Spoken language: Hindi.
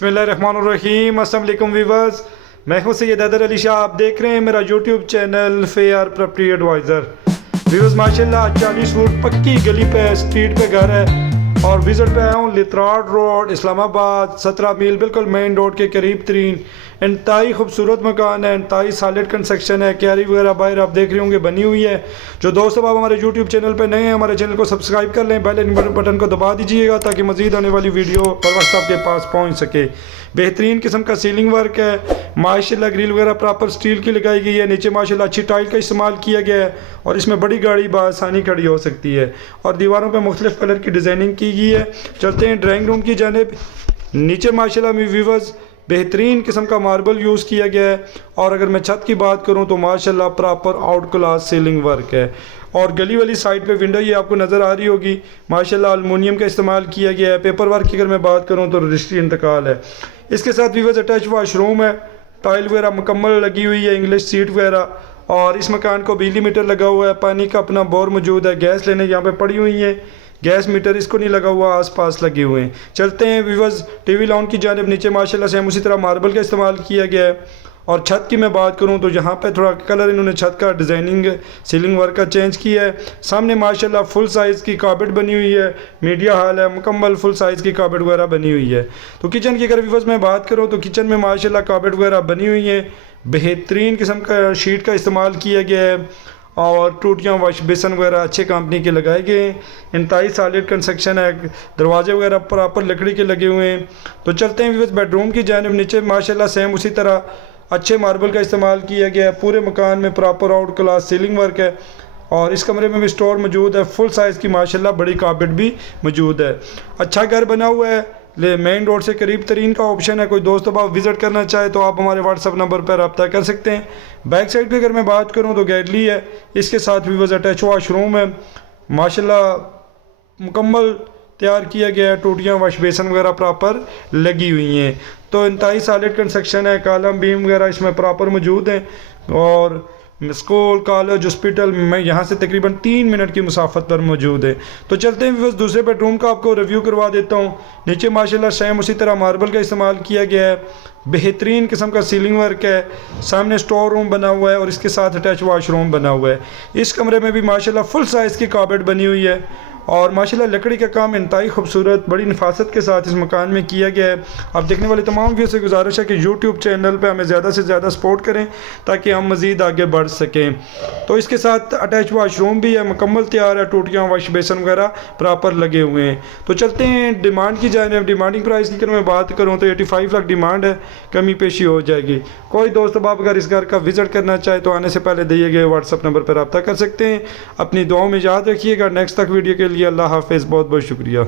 बिस्मिल्लाहिर्रहमानिर्रहीम। अस्सलाम वालेकुम व्यूअर्स, मैं हूं सैयद हैदर अली शाह। आप देख रहे हैं मेरा YouTube channel fair property advisor. Viewers माशाल्लाह 40 फुट पक्की गली पे स्ट्रीट पे घर है और विजिट पे आया हूँ लित्राड रोड इस्लामाबाद 17 मील बिल्कुल मेन रोड के करीब तरीन। इंतहाई खूबसूरत मकान है, इंतहाई सॉलिड कंस्ट्रक्शन है। क्यारी वगैरह बाहर आप देख रहे होंगे बनी हुई है। जो दोस्तों आप हमारे यूट्यूब चैनल पे नए हैं, हमारे चैनल को सब्सक्राइब कर लें, बेल बटन को दबा दीजिएगा ताकि मजीद आने वाली वीडियो पर वक्त आपके पास पहुँच सके। बेहतरीन किस्म का सीलिंग वर्क है माशाल्लाह। ग्रिल वगैरह प्रॉपर स्टील की लगाई गई है। नीचे माशाल्लाह अच्छी टाइल का इस्तेमाल किया गया है और इसमें बड़ी गाड़ी बआसानी खड़ी हो सकती है और दीवारों पे मुख्तलिफ कलर की डिज़ाइनिंग की गई है। चलते हैं ड्राइंग रूम की जानिब। नीचे माशाल्लाह में व्यूअर्स बेहतरीन किस्म का मार्बल यूज़ किया गया है और अगर मैं छत की बात करूं तो माशाल्लाह proper out class ceiling work है। और गली वाली साइड पे विंडो ये आपको नज़र आ रही होगी माशाल्लाह एल्युमिनियम का इस्तेमाल किया गया है। पेपर वर्क की अगर मैं बात करूं तो रजिस्ट्री इंतकाल है। इसके साथ व्यूअर्स अटैच वाशरूम है, टाइल वगैरह मुकम्मल लगी हुई है, इंग्लिश सीट वगैरह। और इस मकान को बिजली मीटर लगा हुआ है, पानी का अपना बोर मौजूद है, गैस लेने यहाँ पे पड़ी हुई है। गैस मीटर इसको नहीं लगा हुआ, आसपास लगे हुए हैं। चलते हैं व्यूअर्स टीवी लाउंज की जानिब। नीचे माशाल्लाह से हम उसी तरह मार्बल का इस्तेमाल किया गया है। और छत की मैं बात करूं तो यहाँ पे थोड़ा कलर इन्होंने छत का डिज़ाइनिंग सीलिंग वर्क का चेंज किया है। सामने माशाल्लाह फुल साइज़ की कार्पेट बनी हुई है, मीडिया हॉल है, मुकम्मल फुल साइज़ की कार्पेट वगैरह बनी हुई है। तो किचन की अगर व्यूअर्स मैं बात करूँ तो किचन में माशाल्लाह कार्पेट वगैरह बनी हुई है। बेहतरीन किस्म का शीट का इस्तेमाल किया गया है और टूटियाँ वाश बेसन वगैरह अच्छे कंपनी के लगाए गए हैं। इंतहाई सॉलिड कंस्ट्रक्शन है, दरवाजे वगैरह प्रॉपर लकड़ी के लगे हुए हैं। तो चलते हैं व्यूअर्स बेडरूम की जानिब। नीचे माशाल्लाह सेम उसी तरह अच्छे मार्बल का इस्तेमाल किया गया है। पूरे मकान में proper out class ceiling work है और इस कमरे में भी स्टोर मौजूद है। फुल साइज़ की माशाल्लाह बड़ी कार्पेट भी मौजूद है। अच्छा घर बना हुआ है, ले मेन रोड से करीब तरीन का ऑप्शन है। कोई दोस्त अब आप विज़िट करना चाहे तो आप हमारे व्हाट्सअप नंबर पर रब्ता कर सकते हैं। बैक साइड पे अगर मैं बात करूं तो गैलरी है, इसके साथ व्यूअर्स अटैच वाशरूम है माशाल्लाह मुकम्मल तैयार किया गया है। टूटियाँ वाश बेसन वगैरह प्रॉपर लगी हुई हैं। तो इंतहाई सॉलिड कंस्ट्रक्शन है, कॉलम बीम वगैरह इसमें प्रॉपर मौजूद हैं। और स्कूल कॉलेज हॉस्पिटल में यहाँ से तकरीबन 3 मिनट की मुसाफत पर मौजूद है। तो चलते हैं बस दूसरे बेडरूम का आपको रिव्यू करवा देता हूँ। नीचे माशाल्लाह सेम उसी तरह मार्बल का इस्तेमाल किया गया है। बेहतरीन किस्म का सीलिंग वर्क है। सामने स्टोर रूम बना हुआ है और इसके साथ अटैच वाशरूम बना हुआ है। इस कमरे में भी माशाल्लाह फुल साइज़ की कार्पेट बनी हुई है और माशाल्लाह लकड़ी का काम इंतहाई खूबसूरत बड़ी नफासत के साथ इस मकान में किया गया है। आप देखने वाले तमाम व्यूअर्स से गुजारिश है कि यूट्यूब चैनल पे हमें ज़्यादा से ज़्यादा सपोर्ट करें ताकि हम मज़ीद आगे बढ़ सकें। तो इसके साथ अटैच वाशरूम भी है, मुकम्मल तैयार है, टूटियाँ वाश बेसन वगैरह प्रॉपर लगे हुए हैं। तो चलते हैं डिमांड की जानिब। डिमांडिंग प्राइस की अगर मैं बात करूँ तो 85 लाख डिमांड है, कमी पेशी हो जाएगी। कोई दोस्त आप अगर इस घर का विज़िट करना चाहे तो आने से पहले दिए गए व्हाट्सअप नंबर पर रब्ता कर सकते हैं। अपनी दुआओं में याद रखिएगा। नेक्स्ट तक वीडियो के लिए अल्लाह हाफ़िज़। बहुत बहुत शुक्रिया।